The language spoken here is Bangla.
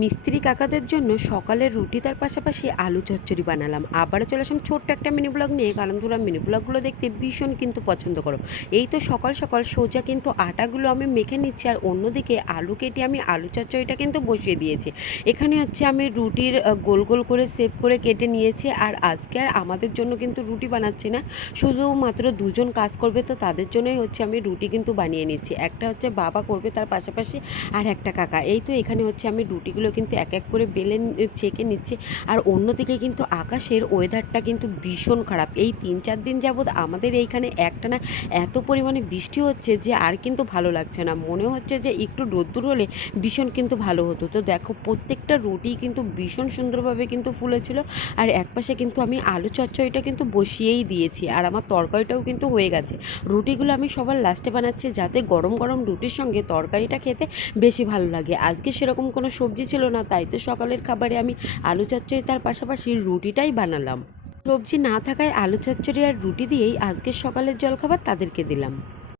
মিস্ত্রি কাকাদের জন্য সকালের রুটি তার পাশাপাশি আলু চচ্চড়ি বানালাম। আবারও চলে আসলাম ছোট্ট একটা মিনি ব্লগ নিয়ে, কারণ তোমরা মিনি ব্লগগুলো দেখতে ভীষণ কিন্তু পছন্দ করো। এই তো সকাল সকাল সোজা কিন্তু আটাগুলো আমি মেখে নিচ্ছি, আর অন্যদিকে আলু কেটে আমি আলু চচ্চড়িটা কিন্তু বসিয়ে দিয়েছি। এখানে হচ্ছে আমি রুটির গোল গোল করে সেভ করে কেটে নিয়েছি। আর আজকে আর আমাদের জন্য কিন্তু রুটি বানাচ্ছি না, শুধুমাত্র দুজন কাজ করবে, তো তাদের জন্যই হচ্ছে আমি রুটি কিন্তু বানিয়ে নিচ্ছি। একটা হচ্ছে বাবা করবে, তার পাশাপাশি আর একটা কাকা। এই তো এখানে হচ্ছে আমি রুটিগুলো কিন্তু এক এক করে বেলে ছেঁকে নিচ্ছি। আর অন্যদিকে কিন্তু আকাশের ওয়েদারটা কিন্তু ভীষণ খারাপ। এই 3-4 দিন যাবৎ আমাদের এইখানে একটানা এত পরিমাণে বৃষ্টি হচ্ছে যে আর কিন্তু ভালো লাগছে না। মনে হচ্ছে যে একটু রোদ্দুর হলে ভীষণ কিন্তু ভালো হতো। তো দেখো প্রত্যেকটা রুটি কিন্তু ভীষণ সুন্দরভাবে কিন্তু ফুলেছিল। আর একপাশে কিন্তু আমি আলু চচ্চড়িটা কিন্তু বসিয়েই দিয়েছি, আর আমার তরকারিটাও কিন্তু হয়ে গেছে। রুটিগুলো আমি সবার লাস্টে বানাচ্ছি, যাতে গরম গরম রুটির সঙ্গে তরকারিটা খেতে বেশি ভালো লাগে। আজকে সেরকম কোনো সবজি ছিল না, তাই তো সকালের খাবারে আমি আলু চচ্চড়ি তার পাশাপাশি রুটিটাই বানালাম। সবজি না থাকায় আলু চচ্চড়ি আর রুটি দিয়েই আজকের সকালের জলখাবার তাদেরকে দিলাম।